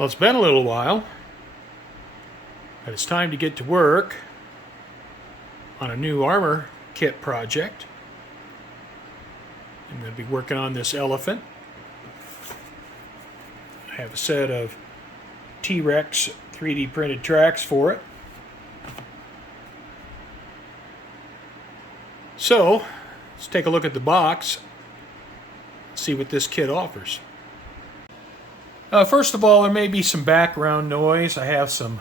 Well, it's been a little while, but it's time to get to work on a new armor kit project. I'm going to be working on this elephant. I have a set of TRex 3D printed tracks for it. So, let's take a look at the box, see what this kit offers. First of all, there may be some background noise. I have some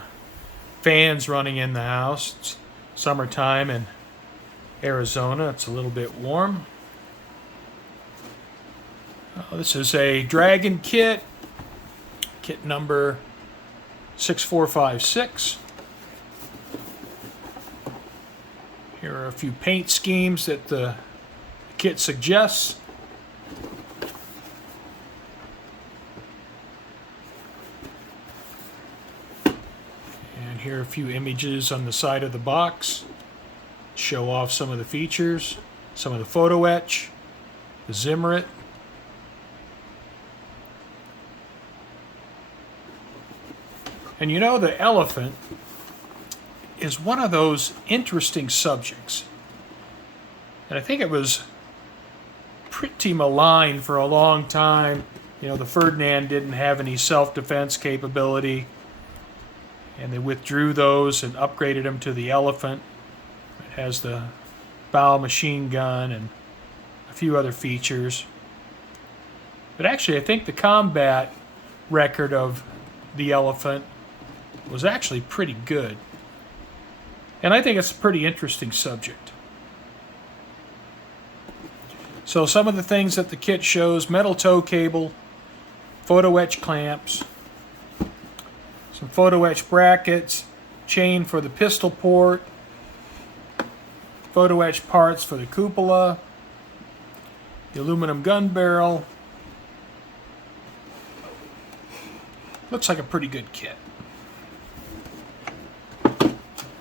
fans running in the house. It's summertime in Arizona. It's a little bit warm. This is a Dragon kit, kit number 6456. Here are a few paint schemes that the kit suggests. And here are a few images on the side of the box. Show off some of the features, some of the photo etch, the Zimmerit. And you know, the elephant is one of those interesting subjects. And I think it was pretty maligned for a long time. You know, the Ferdinand didn't have any self-defense capability, and they withdrew those and upgraded them to the Elephant. It has the bow machine gun and a few other features. But actually, I think the combat record of the Elephant was actually pretty good. And I think it's a pretty interesting subject. So some of the things that the kit shows: metal tow cable, photo etch clamps, some photo etch brackets, chain for the pistol port, photo etch parts for the cupola, the aluminum gun barrel. Looks like a pretty good kit.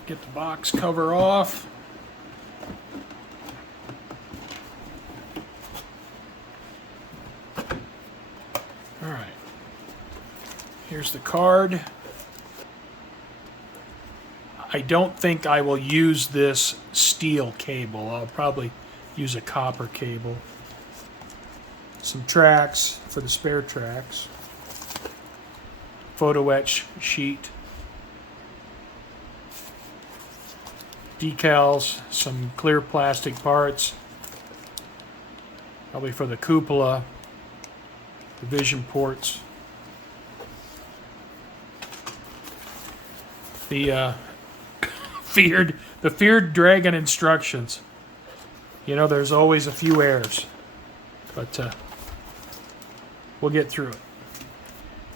Get the box cover off. All right. Here's the card. I don't think I will use this steel cable. I'll probably use a copper cable. Some tracks for the spare tracks. Photo etch sheet. Decals, some clear plastic parts, probably for the cupola, the vision ports. The feared dragon instructions. You know, there's always a few errors, but we'll get through it.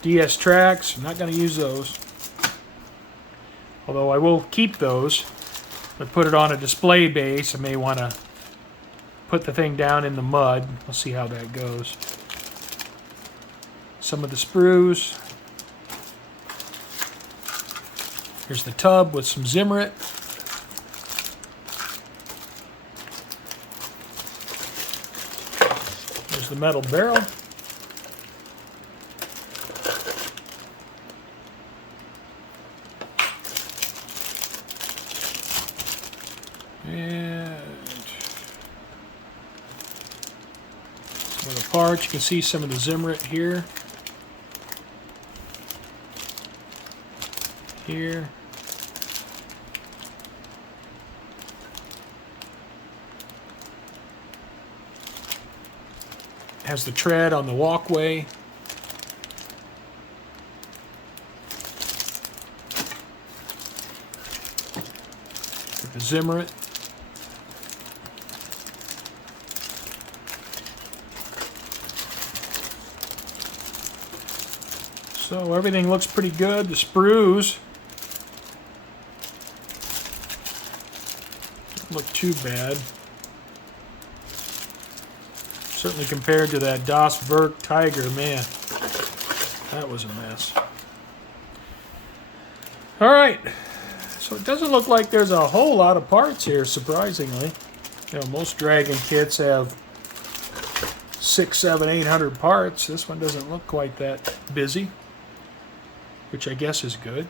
DS tracks, I'm not going to use those, although I will keep those. I put it on a display base. I may want to put the thing down in the mud. We'll see how that goes. Some of the sprues. Here's the tub with some Zimmerit. There's the metal barrel. And some of the parts. You can see some of the Zimmerit here. Here. Has the tread on the walkway. With the Zimmerit. So everything looks pretty good. The sprues don't look too bad. Certainly compared to that Das Werk Tiger, man, that was a mess. All right, so it doesn't look like there's a whole lot of parts here, surprisingly. You know, most Dragon kits have 600, 700, 800 parts. This one doesn't look quite that busy. which I guess is good.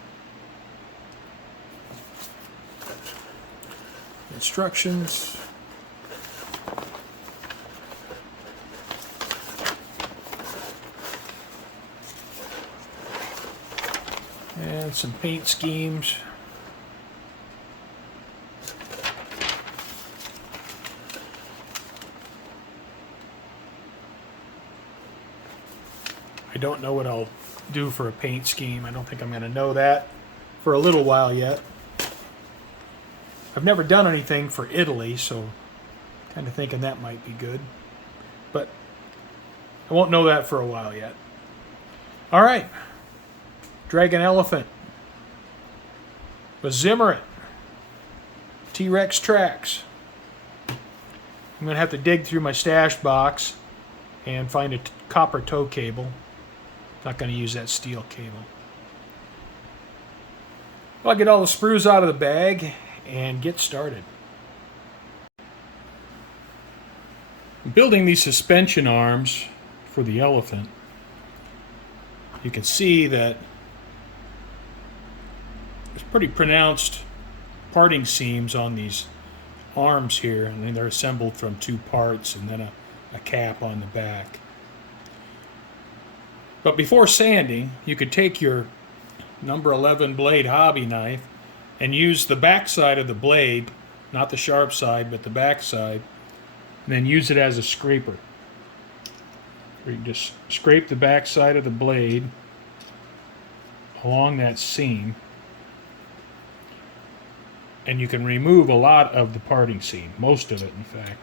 Instructions. And some paint schemes. I don't know what I'll do for a paint scheme. I don't think I'm going to know that for a little while yet. I've never done anything for Italy, so kind of thinking that might be good. But I won't know that for a while yet. All right. Dragon Elephant with Zimmerit. TRex tracks. I'm going to have to dig through my stash box and find a copper tow cable. Not going to use that steel cable. I'll get all the sprues out of the bag and get started. I'm building these suspension arms for the Elephant. You can see that there's pretty pronounced parting seams on these arms here, and then they're assembled from two parts and then a cap on the back. But before sanding, you could take your number 11 blade hobby knife and use the back side of the blade, not the sharp side, but the back side, and then use it as a scraper. You just scrape the back side of the blade along that seam, and you can remove a lot of the parting seam, most of it in fact.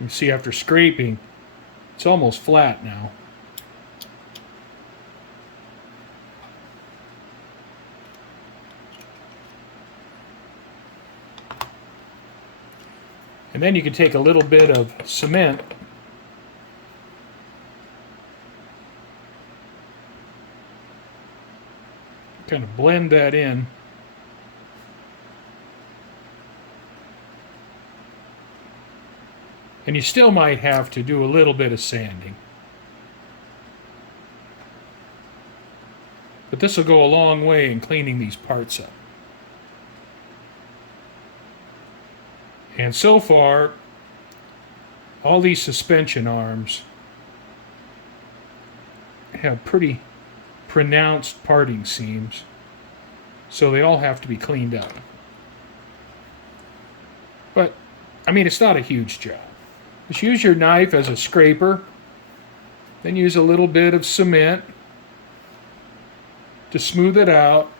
You see, after scraping, it's almost flat now. And then you can take a little bit of cement kind of blend that in. And you still might have to do a little bit of sanding. But this will go a long way in cleaning these parts up. And so far, all these suspension arms have pretty pronounced parting seams, so they all have to be cleaned up. But, I mean, it's not a huge job. Just use your knife as a scraper, then use a little bit of cement to smooth it out.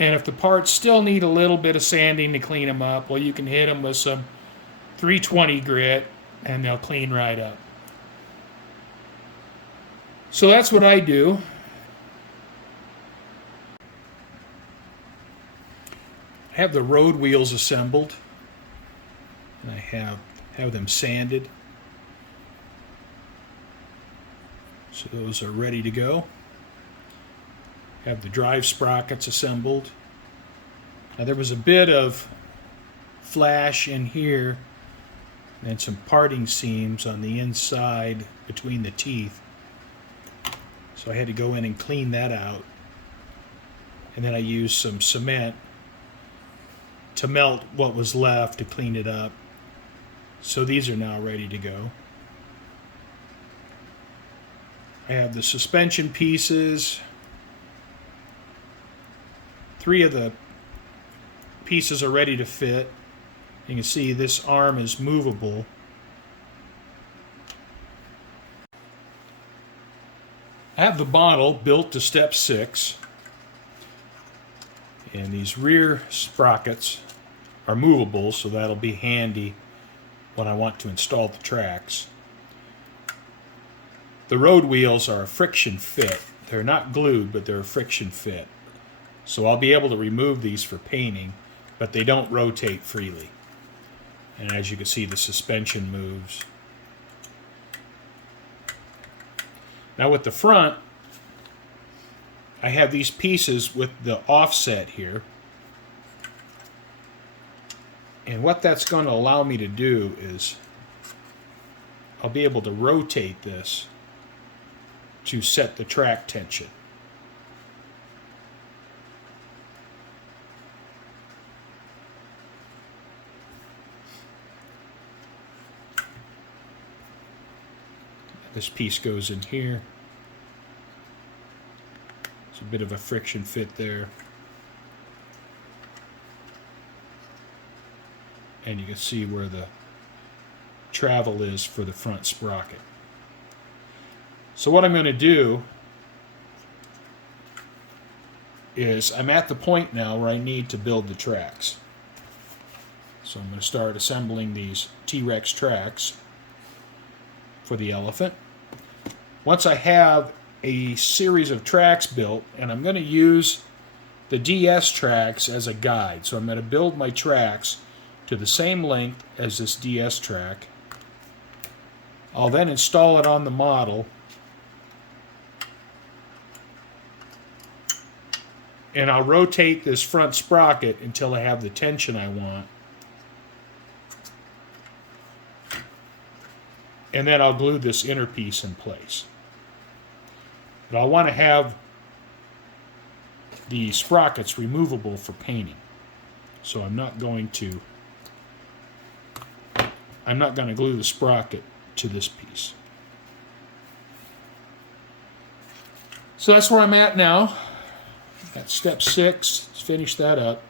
And if the parts still need a little bit of sanding to clean them up, well, you can hit them with some 320 grit and they'll clean right up. So that's what I do. I have the road wheels assembled, and I have them sanded. So those are ready to go. Have the drive sprockets assembled. Now there was a bit of flash in here and some parting seams on the inside between the teeth. So I had to go in and clean that out. And then I used some cement to melt what was left to clean it up. So these are now ready to go. I have the suspension pieces. 3 of the pieces are ready to fit. You can see this arm is movable. I have the model built to step 6. And these rear sprockets are movable, so that'll be handy when I want to install the tracks. The road wheels are a friction fit. They're not glued, but they're a friction fit. So I'll be able to remove these for painting, but they don't rotate freely. And as you can see, the suspension moves. Now with the front, I have these pieces with the offset here. And what that's going to allow me to do is I'll be able to rotate this to set the track tension. This piece goes in here. It's a bit of a friction fit there. And you can see where the travel is for the front sprocket. So what I'm going to do is I'm at the point now where I need to build the tracks. So I'm going to start assembling these TRex tracks for the Elephant. Once I have a series of tracks built, and I'm going to use the DS tracks as a guide. So I'm going to build my tracks to the same length as this DS track. I'll then install it on the model, and I'll rotate this front sprocket until I have the tension I want. And then I'll glue this inner piece in place. But I want to have the sprockets removable for painting. So I'm not going to glue the sprocket to this piece. So that's where I'm at now. Got step 6, let's finish that up.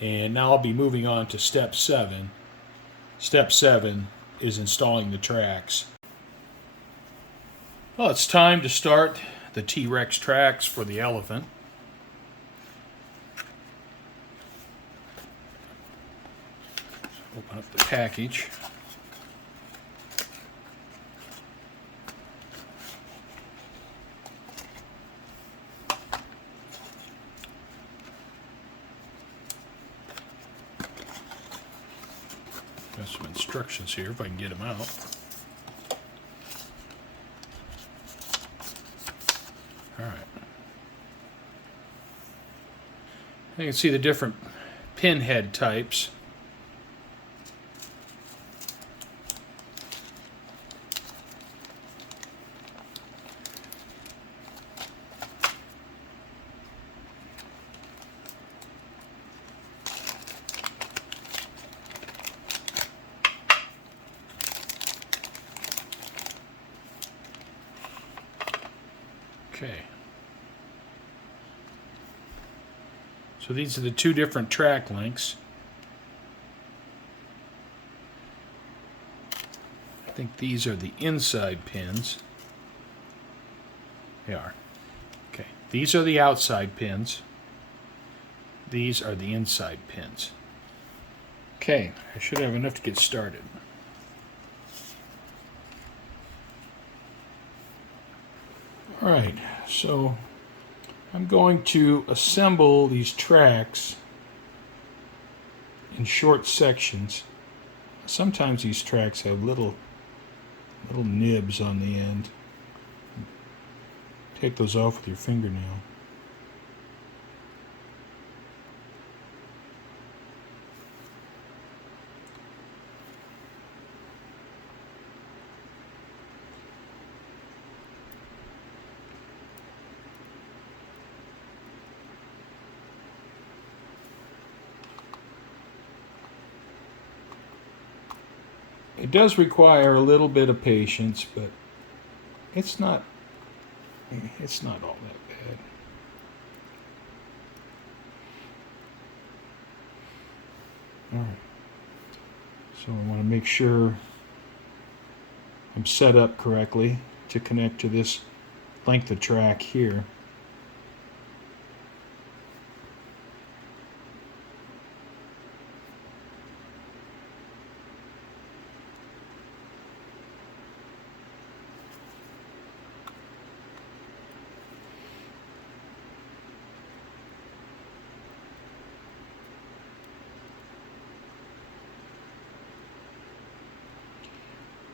And now I'll be moving on to step 7. Step 7 is installing the tracks. Well, it's time to start the TRex tracks for the Elephant. Open up the package. Got some instructions here if I can get them out. Alright. You can see the different pin head types. Okay. So these are the two different track lengths. I think these are the inside pins. They are. Okay. These are the outside pins. These are the inside pins. Okay. I should have enough to get started. Alright, so I'm going to assemble these tracks in short sections. Sometimes these tracks have little nibs on the end. Take those off with your fingernail. It does require a little bit of patience, but it's not all that bad. All right. So I want to make sure I'm set up correctly to connect to this length of track here.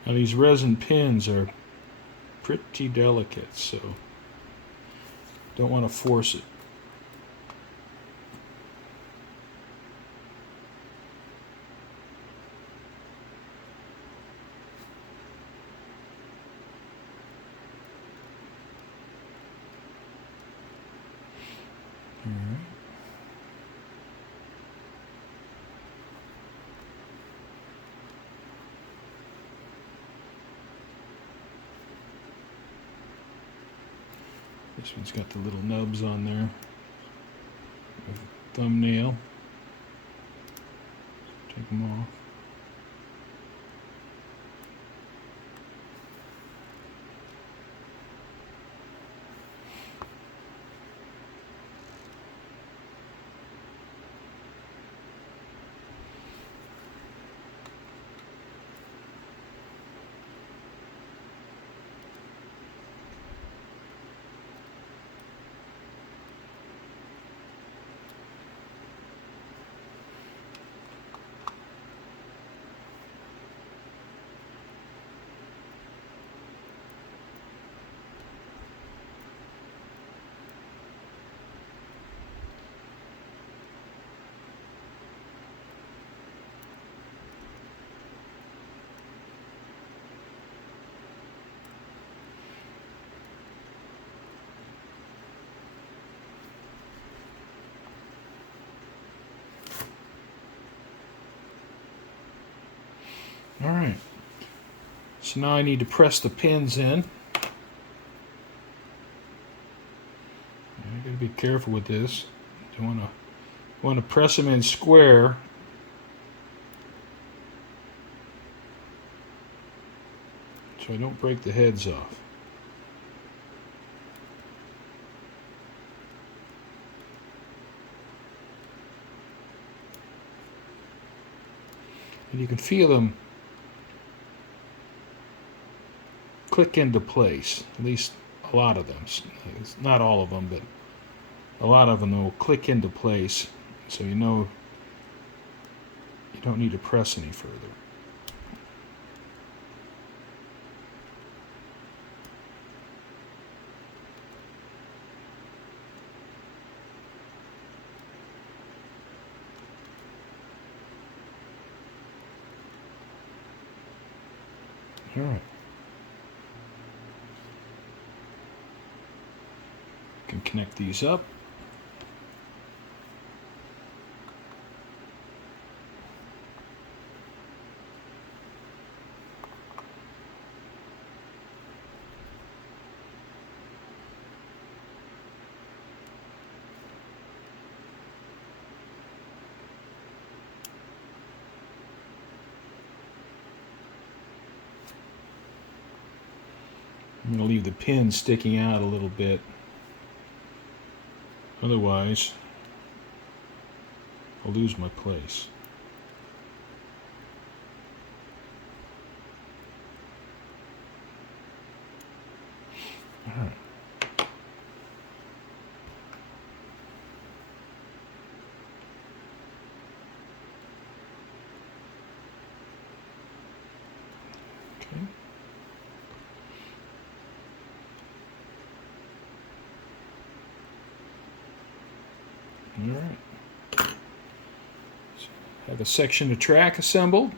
Now these resin pins are pretty delicate, so don't want to force it. All right. This one's got the little nubs on there. Thumbnail. Take them off. All right, so now I need to press the pins in. I gotta be careful with this. Don't want to press them in square. So I don't break the heads off. And you can feel them click into place, at least a lot of them. It's not all of them, but a lot of them will click into place, so you know you don't need to press any further. All right. Can connect these up. I'm going to leave the pin sticking out a little bit. Otherwise, I'll lose my place. All right. Okay. All right. So have a section of track assembled,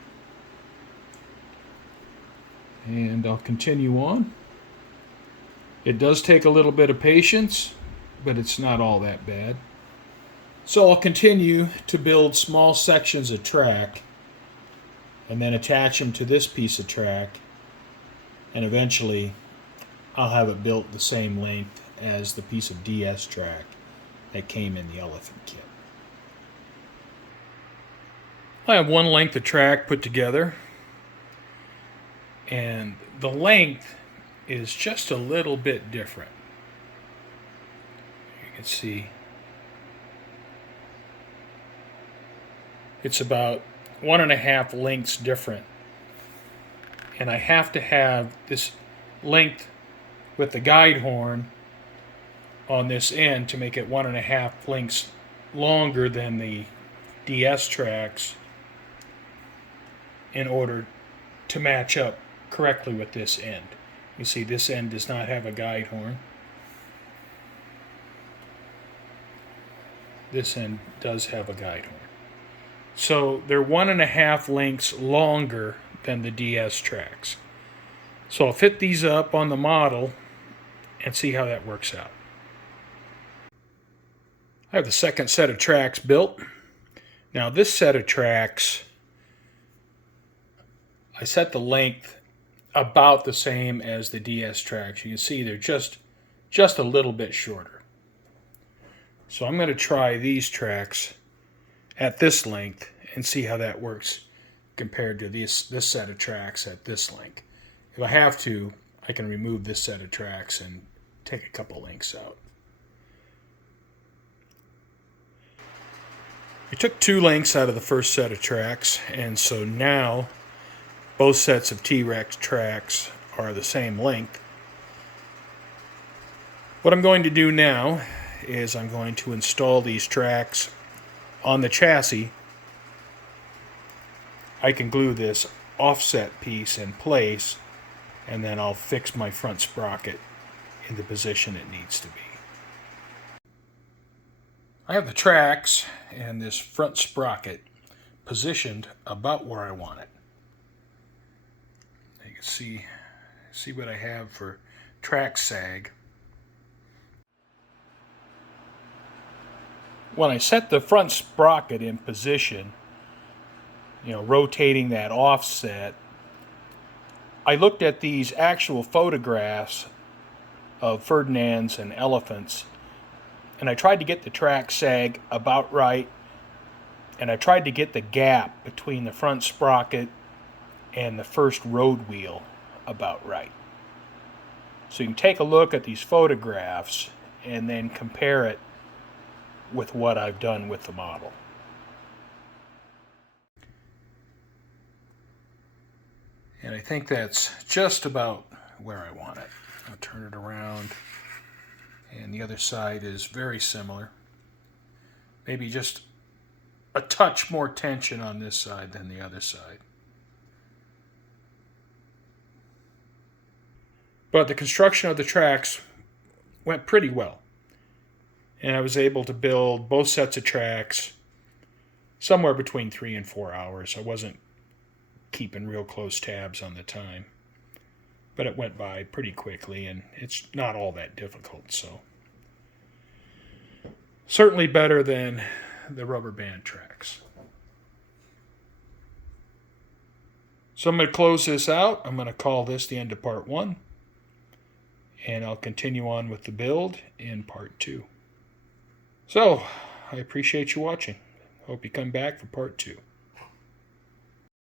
and I'll continue on. It does take a little bit of patience, but it's not all that bad. So I'll continue to build small sections of track and then attach them to this piece of track, and eventually I'll have it built the same length as the piece of DS track that came in the Elephant kit. I have one length of track put together, and the length is just a little bit different. You can see it's about 1.5 lengths different, and I have to have this length with the guide horn on this end to make it 1.5 lengths longer than the DS tracks in order to match up correctly with this end. You see this end does not have a guide horn. This end does have a guide horn. So they're 1.5 lengths longer than the DS Tracks. So I'll fit these up on the model and see how that works out. I have the second set of tracks built. Now this set of tracks, I set the length about the same as the DS Tracks. You can see they're just a little bit shorter. So I'm going to try these tracks at this length and see how that works compared to this set of tracks at this length. If I have to, I can remove this set of tracks and take a couple links out. I took 2 links out of the first set of tracks, and so now both sets of TRex tracks are the same length. What I'm going to do now is I'm going to install these tracks on the chassis. I can glue this offset piece in place, and then I'll fix my front sprocket in the position it needs to be. I have the tracks and this front sprocket positioned about where I want it. You can see what I have for track sag. When I set the front sprocket in position, rotating that offset, I looked at these actual photographs of Ferdinands and Elephants, and I tried to get the track sag about right, and I tried to get the gap between the front sprocket and the first road wheel about right. So you can take a look at these photographs and then compare it with what I've done with the model. And I think that's just about where I want it. I'll turn it around, and the other side is very similar. Maybe just a touch more tension on this side than the other side. But the construction of the tracks went pretty well. And I was able to build both sets of tracks somewhere between 3 and 4 hours. I wasn't keeping real close tabs on the time, but it went by pretty quickly, and it's not all that difficult. So certainly better than the rubber band tracks. So I'm going to close this out. I'm going to call this the end of part 1, and I'll continue on with the build in part 2. So I appreciate you watching. Hope you come back for part 2.